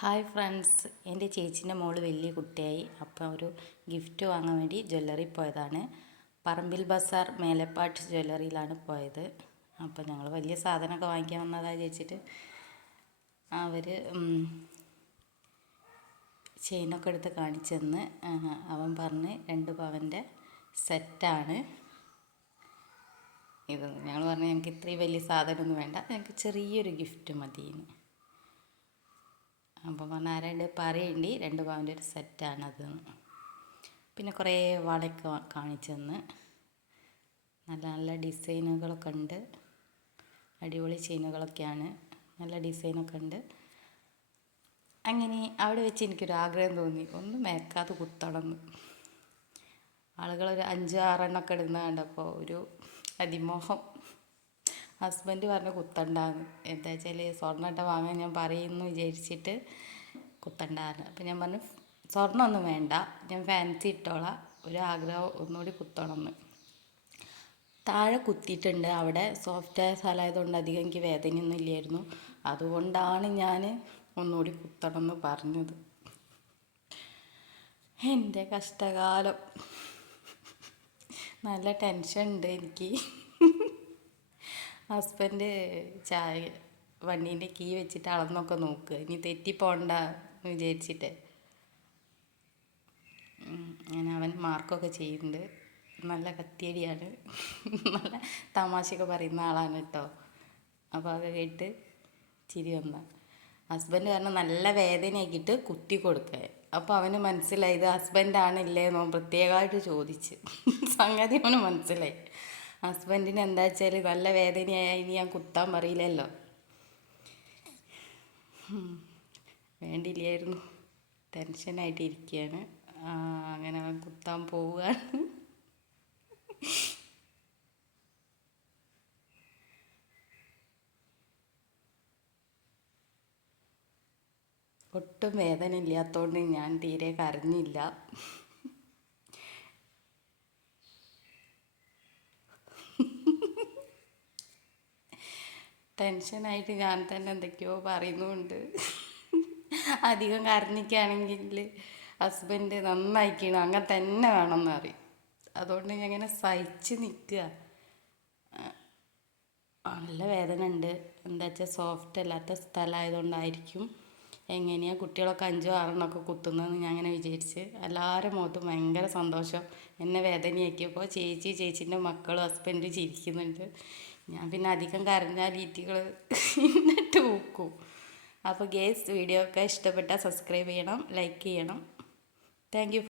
Hi friends, എൻ്റെ ചേച്ചീൻ്റെ മോള് വലിയ കുട്ടിയായി. അപ്പോൾ ഒരു ഗിഫ്റ്റ് വാങ്ങാൻ വേണ്ടി ജ്വല്ലറി പോയതാണ്. പറമ്പിൽ ബസാർ മേലപ്പാട്ട് ജ്വല്ലറിയിലാണ് പോയത്. അപ്പോൾ ഞങ്ങൾ വലിയ സാധനമൊക്കെ വാങ്ങിക്കാൻ വന്നതാണ് ചോദിച്ചിട്ട് അവർ ചെയിനൊക്കെ എടുത്ത് കാണിച്ചെന്ന് അവൻ പറഞ്ഞ് 2 പവൻ്റെ സെറ്റാണ് ഇത്. ഞങ്ങൾ പറഞ്ഞു ഞങ്ങൾക്ക് ഇത്രയും വലിയ സാധനമൊന്നും വേണ്ട, ഞങ്ങൾക്ക് ചെറിയൊരു ഗിഫ്റ്റ് മതിയെന്ന്. അപ്പോൾ പറഞ്ഞാൽ ആരാണ്ട് പറയേണ്ടി 2 പവൻ്റെ ഒരു സെറ്റാണത്. പിന്നെ കുറേ വളയൊക്കെ കാണിച്ചു തന്ന്. നല്ല നല്ല ഡിസൈനുകളൊക്കെ ഉണ്ട്, അടിപൊളി ചെയിനുകളൊക്കെയാണ്, നല്ല ഡിസൈനൊക്കെ ഉണ്ട്. അങ്ങനെ അവിടെ വെച്ച് എനിക്കൊരു ആഗ്രഹം തോന്നി, ഒന്ന് മേക്കാതെ കുത്തണമെന്ന്. ആളുകളൊരു 5-6 എണ്ണമൊക്കെ ഇടുന്ന കണ്ടപ്പോൾ ഒരു അതിമോഹം. ഹസ്ബൻഡ് പറഞ്ഞ് കുത്തണ്ടാന്ന്. എന്താ വെച്ചാൽ സ്വർണ്ണട്ട വാങ്ങാൻ ഞാൻ പറയുമെന്ന് വിചാരിച്ചിട്ട് കുത്തണ്ടാന്ന്. അപ്പം ഞാൻ പറഞ്ഞു സ്വർണ്ണമൊന്നും വേണ്ട, ഞാൻ ഫാൻസി ഇട്ടോളാം, ഒരാഗ്രഹം ഒന്നുകൂടി കുത്തണമെന്ന്. താഴെ കുത്തിയിട്ടുണ്ട്. അവിടെ സോഫ്റ്റായ സ്ഥലമായതുകൊണ്ട് അധികം എനിക്ക് വേദനയൊന്നും ഇല്ലായിരുന്നു. അതുകൊണ്ടാണ് ഞാൻ ഒന്നുകൂടി കുത്തണമെന്ന് പറഞ്ഞത്. എൻ്റെ കഷ്ടകാലം, നല്ല ടെൻഷൻ ഉണ്ട് എനിക്ക്. ഹസ്ബൻഡ് വണ്ടീൻ്റെ കീ വെച്ചിട്ട് അളന്നൊക്കെ നോക്കുക, ഇനി തെറ്റിപ്പോണ്ട എന്ന് വിചാരിച്ചിട്ട്. അങ്ങനെ അവൻ മാർക്കൊക്കെ ചെയ്യുന്നുണ്ട്. നല്ല കത്തിയടിയാണ്, നല്ല തമാശയൊക്കെ പറയുന്ന ആളാണ് കേട്ടോ. അപ്പോൾ അത് കേട്ട് ചിരി വന്ന. ഹസ്ബൻഡ് കാരണം നല്ല വേദനയാക്കിയിട്ട് കുത്തി കൊടുക്കുക. അപ്പോൾ അവന് മനസ്സിലായി ഇത് ഹസ്ബൻഡാണില്ലേന്നോ പ്രത്യേകമായിട്ട് ചോദിച്ച്. സംഗതി അവന് മനസ്സിലായി. ഹസ്ബൻഡിന് എന്താ വെച്ചാൽ നല്ല വേദനയായി ഇനി ഞാൻ കുത്താൻ പറയില്ലല്ലോ. വേണ്ടിയില്ലായിരുന്നു, ടെൻഷനായിട്ട് ഇരിക്കുകയാണ്. അങ്ങനെ അവൻ കുത്താൻ പോവുകയാണ്. ഒട്ടും വേദന ഇല്ലാത്തതുകൊണ്ട് ഞാൻ തീരെ കരഞ്ഞില്ല. ടെൻഷനായിട്ട് ഞാൻ തന്നെ എന്തൊക്കെയോ പറയുന്നുണ്ട്. അധികം കരഞ്ഞിക്കുകയാണെങ്കിൽ ഹസ്ബൻഡ് നന്നായിക്കണം, അങ്ങനെ തന്നെ വേണമെന്ന് പറയും. അതുകൊണ്ട് ഞാൻ ഇങ്ങനെ സഹിച്ച് നിൽക്കുക. നല്ല വേദന ഉണ്ട്. എന്താ വെച്ചാൽ സോഫ്റ്റ് അല്ലാത്ത സ്ഥലമായതുകൊണ്ടായിരിക്കും. എങ്ങനെയാണ് കുട്ടികളൊക്കെ 5-6 എണ്ണമൊക്കെ കുത്തുന്നതെന്ന് ഞാൻ അങ്ങനെ വിചാരിച്ച്. എല്ലാവരും മുഖത്തും ഭയങ്കര സന്തോഷം. എന്നെ വേദനയാക്കിയപ്പോൾ ചേച്ചീൻ്റെ മക്കളും ഹസ്ബൻഡ് ചിരിക്കുന്നുണ്ട്. ഞാൻ പിന്നെ അധികം കരഞ്ഞാൽ ഈറ്റികൾ എന്നിട്ട് നോക്കും. അപ്പോൾ ഗേസ്, വീഡിയോ ഒക്കെ ഇഷ്ടപ്പെട്ടാൽ സബ്സ്ക്രൈബ് ചെയ്യണം, ലൈക്ക് ചെയ്യണം. Thank you.